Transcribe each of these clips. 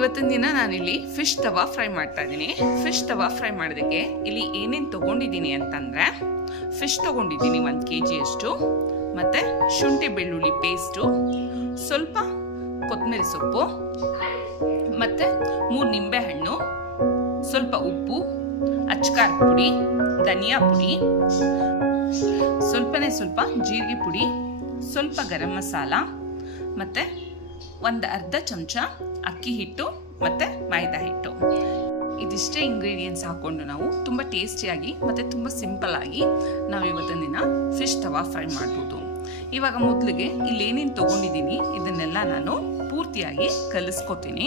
ಇವತ್ತಿನ ದಿನ ನಾನಿಲ್ಲಿ ಫಿಶ್ ತವಾ ಫ್ರೈ ಮಾಡ್ತಾ ಇದ್ದೀನಿ. ಫಿಶ್ ತವಾ ಫ್ರೈ ಮಾಡೋದಕ್ಕೆ ಇಲ್ಲಿ ಏನೇನು ತೊಗೊಂಡಿದ್ದೀನಿ ಅಂತಂದರೆ, ಫಿಶ್ ತೊಗೊಂಡಿದ್ದೀನಿ 1 kg ಅಷ್ಟು, ಮತ್ತು ಶುಂಠಿ ಬೆಳ್ಳುಳ್ಳಿ ಪೇಸ್ಟು, ಸ್ವಲ್ಪ ಕೊತ್ತಂಬರಿ ಸೊಪ್ಪು, ಮತ್ತು 3 ನಿಂಬೆಹಣ್ಣು, ಸ್ವಲ್ಪ ಉಪ್ಪು, ಅಚ್ಕಾರದ ಪುಡಿ, ಧನಿಯಾ ಪುಡಿ, ಸ್ವಲ್ಪನೇ ಸ್ವಲ್ಪ ಜೀರಿಗೆ ಪುಡಿ, ಸ್ವಲ್ಪ ಗರಂ ಮಸಾಲ, ಮತ್ತು ಒಂದು ಅರ್ಧ ಚಮಚ ಅಕ್ಕಿ ಹಿಟ್ಟು ಮತ್ತು ಮೈದಾ ಹಿಟ್ಟು. ಇದಿಷ್ಟೇ ಇಂಗ್ರೀಡಿಯೆಂಟ್ಸ್ ಹಾಕ್ಕೊಂಡು ನಾವು ತುಂಬ ಟೇಸ್ಟಿಯಾಗಿ ಮತ್ತು ತುಂಬ ಸಿಂಪಲ್ಲಾಗಿ ನಾವು ಇವತ್ತಿನ ದಿನ ಫಿಶ್ ತವಾ ಫ್ರೈ ಮಾಡ್ಬೋದು. ಇವಾಗ ಮೊದಲಿಗೆ ಇಲ್ಲಿ ಏನೇನು ತೊಗೊಂಡಿದ್ದೀನಿ ಇದನ್ನೆಲ್ಲ ನಾನು ಪೂರ್ತಿಯಾಗಿ ಕಲಿಸ್ಕೊತೀನಿ.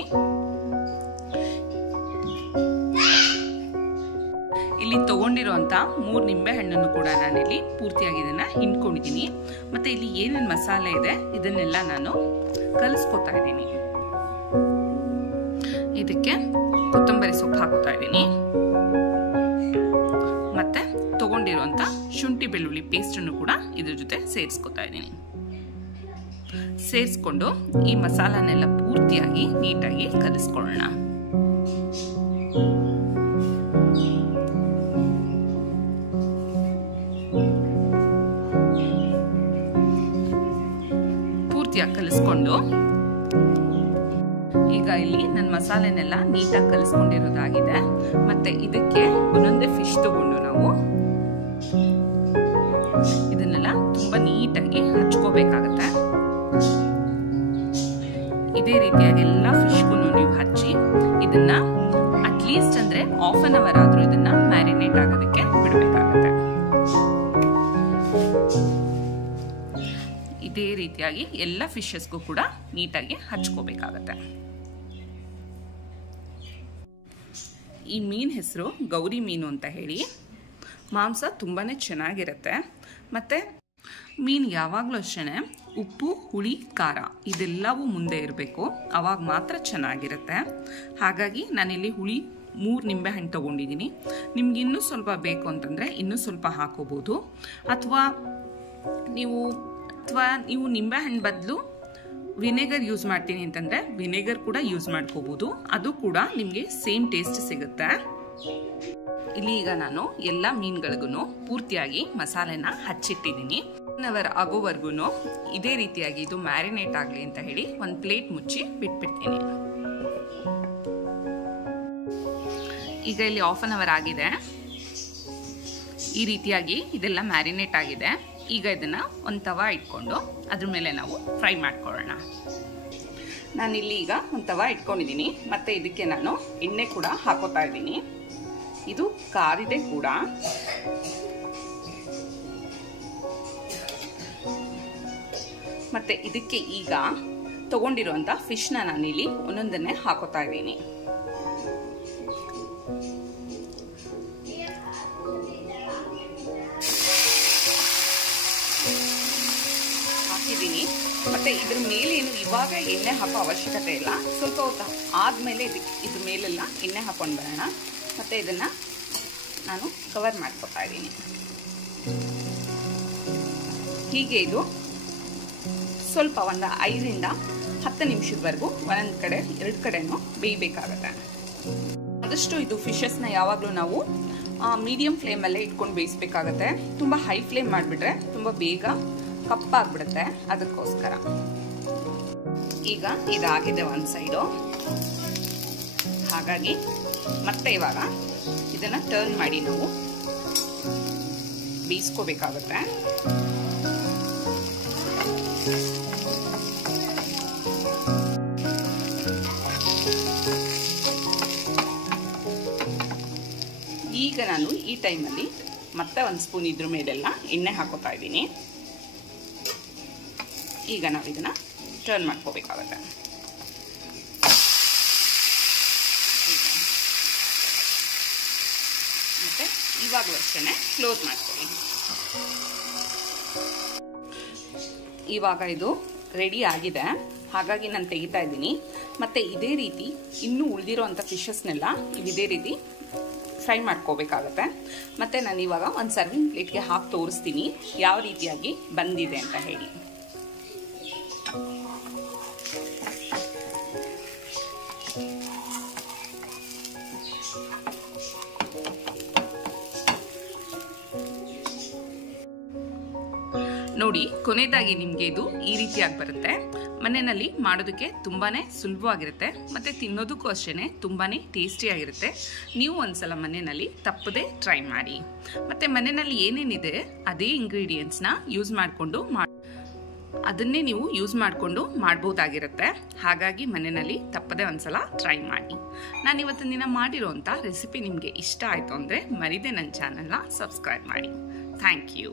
ಇಲ್ಲಿ ತೊಗೊಂಡಿರೋಂಥ 3 ನಿಂಬೆಹಣ್ಣನ್ನು ಕೂಡ ನಾನಿಲ್ಲಿ ಪೂರ್ತಿಯಾಗಿ ಇದನ್ನು ಹಿಂಡ್ಕೊಂಡಿದ್ದೀನಿ. ಮತ್ತು ಇಲ್ಲಿ ಏನೇನು ಮಸಾಲೆ ಇದೆ ಇದನ್ನೆಲ್ಲ ನಾನು ಕಲಿಸ್ಕೊತಾ ಇದ್ದೀನಿ. ಇದಕ್ಕೆ ಕೊತ್ತಂಬರಿ ಸೊಪ್ಪು ಹಾಕೋತಾ ಇದ್ದೀನಿ, ಮತ್ತೆ ತಗೊಂಡಿರುವಂತ ಶುಂಠಿ ಬೆಳ್ಳುಳ್ಳಿ ಪೇಸ್ಟ್ ಅನ್ನು ಕೂಡ ಇದ್ರ ಜೊತೆ ಸೇರಿಸ್ಕೊತಾ ಇದ್ದೀನಿ. ಸೇರಿಸ್ಕೊಂಡು ಈ ಮಸಾಲನೆಲ್ಲ ಪೂರ್ತಿಯಾಗಿ ನೀಟಾಗಿ ಕಲಿಸ್ಕೊಳ್ಳೋಣ. ಪೂರ್ತಿಯಾಗಿ ಕಲಿಸ್ಕೊಂಡು ಈಗ ಇಲ್ಲಿ ನನ್ನ ಮಸಾಲೆನೆಲ್ಲ ನೀಟಾಗಿ ಕಲಿಸ್ಕೊಂಡಿರೋದಾಗಿದೆ. ಮತ್ತೆ ಇದಕ್ಕೆ ಒಂದೊಂದೇ ಫಿಶ್ ತಗೊಂಡು ನಾವು ಇದನ್ನೆಲ್ಲ ತುಂಬಾ ನೀಟಾಗಿ ಹಚ್ಕೋಬೇಕಾಗತ್ತೆ. ಇದೇ ರೀತಿಯಾಗಿ ಎಲ್ಲ ಫಿಶ್ಗೂ ನೀವು ಹಚ್ಚಿ ಇದನ್ನ ಅಟ್ಲೀಸ್ಟ್ ಅಂದ್ರೆ ½ an hour ಆದ್ರೂ ಇದನ್ನ ಮ್ಯಾರಿನೇಟ್ ಆಗೋದಕ್ಕೆ ಬಿಡಬೇಕಾಗತ್ತೆ. ಇದೇ ರೀತಿಯಾಗಿ ಎಲ್ಲ ಫಿಶಸ್ಗೂ ಕೂಡ ನೀಟಾಗಿ ಹಚ್ಕೋಬೇಕಾಗತ್ತೆ. ಈ ಮೀನು ಹೆಸರು ಗೌರಿ ಮೀನು ಅಂತ ಹೇಳಿ. ಮಾಂಸ ತುಂಬಾ ಚೆನ್ನಾಗಿರುತ್ತೆ. ಮತ್ತು ಮೀನು ಯಾವಾಗಲೂ ಅಷ್ಟೇ ಉಪ್ಪು, ಹುಳಿ, ಖಾರ ಇದೆಲ್ಲವೂ ಮುಂದೆ ಇರಬೇಕು, ಆವಾಗ ಮಾತ್ರ ಚೆನ್ನಾಗಿರುತ್ತೆ. ಹಾಗಾಗಿ ನಾನಿಲ್ಲಿ ಹುಳಿ 3 ನಿಂಬೆಹಣ್ಣು ತೊಗೊಂಡಿದ್ದೀನಿ. ನಿಮ್ಗೆ ಇನ್ನೂ ಸ್ವಲ್ಪ ಬೇಕು ಅಂತಂದರೆ ಇನ್ನೂ ಸ್ವಲ್ಪ ಹಾಕೋಬೋದು. ಅಥವಾ ನೀವು ನಿಂಬೆಹಣ್ಣು ಬದಲು ವಿನೆಗರ್ ಯೂಸ್ ಮಾಡ್ತೀನಿ ಅಂತಂದರೆ ವಿನೆಗರ್ ಕೂಡ ಯೂಸ್ ಮಾಡ್ಕೋಬೋದು. ಅದು ಕೂಡ ನಿಮಗೆ ಸೇಮ್ ಟೇಸ್ಟ್ ಸಿಗುತ್ತೆ. ಇಲ್ಲಿ ಈಗ ನಾನು ಎಲ್ಲ ಮೀನುಗಳಿಗೂ ಪೂರ್ತಿಯಾಗಿ ಮಸಾಲೆನ ಹಚ್ಚಿಟ್ಟಿದ್ದೀನಿ. 1 hour ಆಗೋವರೆಗೂ ಇದೇ ರೀತಿಯಾಗಿ ಇದು ಮ್ಯಾರಿನೇಟ್ ಆಗಲಿ ಅಂತ ಹೇಳಿ ಒಂದು ಪ್ಲೇಟ್ ಮುಚ್ಚಿ ಬಿಟ್ಬಿಡ್ತೀನಿ. ಈಗ ಇಲ್ಲಿ ½ an hour ಆಗಿದೆ. ಈ ರೀತಿಯಾಗಿ ಇದೆಲ್ಲ ಮ್ಯಾರಿನೇಟ್ ಆಗಿದೆ. ಈಗ ಇದನ್ನು ಒಂದು ತವಾ ಇಟ್ಕೊಂಡು ಅದ್ರ ಮೇಲೆ ನಾವು ಫ್ರೈ ಮಾಡ್ಕೊಳ್ಳೋಣ. ನಾನಿಲ್ಲಿ ಈಗ ಒಂದು ತವಾ ಇಟ್ಕೊಂಡಿದ್ದೀನಿ. ಮತ್ತು ಇದಕ್ಕೆ ನಾನು ಎಣ್ಣೆ ಕೂಡ ಹಾಕೋತಾ ಇದ್ದೀನಿ. ಇದು ಕಾರಿದೆ ಕೂಡ. ಮತ್ತು ಇದಕ್ಕೆ ಈಗ ತಗೊಂಡಿರುವಂಥ ಫಿಶ್ನ ನಾನಿಲ್ಲಿ ಒಂದೊಂದನ್ನೇ ಹಾಕೋತಾ ಇದ್ದೀನಿ. ಹಾಕಿದ್ದೀನಿ. ಮತ್ತು ಇದ್ರ ಮೇಲೆ ಏನು ಇವಾಗ ಎಣ್ಣೆ ಹಾಕೋ ಅವಶ್ಯಕತೆ ಇಲ್ಲ. ಸ್ವಲ್ಪ ಹೊತ್ತು ಆದಮೇಲೆ ಇದ್ರ ಮೇಲೆಲ್ಲ ಎಣ್ಣೆ ಹಾಕೊಂಡು ಬರೋಣ. ಮತ್ತು ಇದನ್ನು ನಾನು ಕವರ್ ಮಾಡ್ಕೊತಾ ಇದ್ದೀನಿ. ಹೀಗೆ ಇದು ಸ್ವಲ್ಪ ಒಂದು 5 ರಿಂದ 10 ನಿಮಿಷದವರೆಗೂ ಒಂದೊಂದು ಕಡೆ 2 ಕಡೆನೂ ಬೇಯಬೇಕಾಗತ್ತೆ. ಆದಷ್ಟು ಇದು ಫಿಶಸ್ನ ಯಾವಾಗಲೂ ನಾವು ಮೀಡಿಯಂ ಫ್ಲೇಮಲ್ಲೇ ಇಟ್ಕೊಂಡು ಬೇಯಿಸ್ಬೇಕಾಗತ್ತೆ. ತುಂಬ ಹೈ ಫ್ಲೇಮ್ ಮಾಡಿಬಿಟ್ರೆ ತುಂಬ ಬೇಗ ಕಪ್ಪಾಗ್ಬಿಡುತ್ತೆ. ಅದಕ್ಕೋಸ್ಕರ ಈಗ ಇದಾಗಿದೆ ಒಂದು ಸೈಡು. ಹಾಗಾಗಿ ಮತ್ತೆ ಇವಾಗ ಇದನ್ನು ಟರ್ನ್ ಮಾಡಿ ನಾವು ಬೇಯಿಸ್ಕೋಬೇಕಾಗುತ್ತೆ. ಈಗ ನಾನು ಈ ಟೈಮಲ್ಲಿ ಮತ್ತೆ 1 ಸ್ಪೂನ್ ಇದ್ರ ಮೇಲೆಲ್ಲ ಎಣ್ಣೆ ಹಾಕೋತಾ ಇದ್ದೀನಿ. ಈಗ ನಾವು ಇದನ್ನು ಟರ್ನ್ ಮಾಡ್ಕೋಬೇಕಾಗತ್ತೆ. ಮತ್ತು ಇವಾಗಲೂ ಅಷ್ಟೇ ಕ್ಲೋಸ್ ಮಾಡ್ಕೊಳ್ಳಿ. ಇವಾಗ ಇದು ರೆಡಿ ಆಗಿದೆ. ಹಾಗಾಗಿ ನಾನು ತೆಗಿತಾ ಇದ್ದೀನಿ. ಮತ್ತು ಇದೇ ರೀತಿ ಇನ್ನೂ ಉಳಿದಿರೋ ಅಂಥ ಫಿಶಸ್ನೆಲ್ಲ ಇದೇ ರೀತಿ ಫ್ರೈ ಮಾಡ್ಕೋಬೇಕಾಗತ್ತೆ. ಮತ್ತು ನಾನು ಇವಾಗ ಒಂದು ಸರ್ವಿಂಗ್ ಪ್ಲೇಟ್ಗೆ ಹಾಕಿ ತೋರಿಸ್ತೀನಿ ಯಾವ ರೀತಿಯಾಗಿ ಬಂದಿದೆ ಅಂತ ಹೇಳಿ. ನೋಡಿ ಕೊನೆಯದಾಗಿ ನಿಮಗೆ ಇದು ಈ ರೀತಿಯಾಗಿ ಬರುತ್ತೆ. ಮನೆಯಲ್ಲಿ ಮಾಡೋದಕ್ಕೆ ತುಂಬಾ ಸುಲಭವಾಗಿರುತ್ತೆ ಮತ್ತು ತಿನ್ನೋದಕ್ಕೂ ಅಷ್ಟೇ ತುಂಬಾ ಟೇಸ್ಟಿಯಾಗಿರುತ್ತೆ. ನೀವು ಒಂದ್ಸಲ ಮನೆಯಲ್ಲಿ ತಪ್ಪದೆ ಟ್ರೈ ಮಾಡಿ. ಮತ್ತು ಮನೆಯಲ್ಲಿ ಏನೇನಿದೆ ಅದೇ ಇಂಗ್ರೀಡಿಯೆಂಟ್ಸ್ನ ಅದನ್ನೇ ನೀವು ಯೂಸ್ ಮಾಡಿಕೊಂಡು ಮಾಡ್ಬೋದಾಗಿರುತ್ತೆ. ಹಾಗಾಗಿ ಮನೆಯಲ್ಲಿ ತಪ್ಪದೆ ಒಂದ್ಸಲ ಟ್ರೈ ಮಾಡಿ. ನಾನು ಇವತ್ತಿನ ದಿನ ಮಾಡಿರೋಂಥ ರೆಸಿಪಿ ನಿಮಗೆ ಇಷ್ಟ ಆಯಿತು ಅಂದರೆ ಮರಿದೆ ನನ್ನ ಚಾನಲ್ನ ಸಬ್ಸ್ಕ್ರೈಬ್ ಮಾಡಿ. Thank you.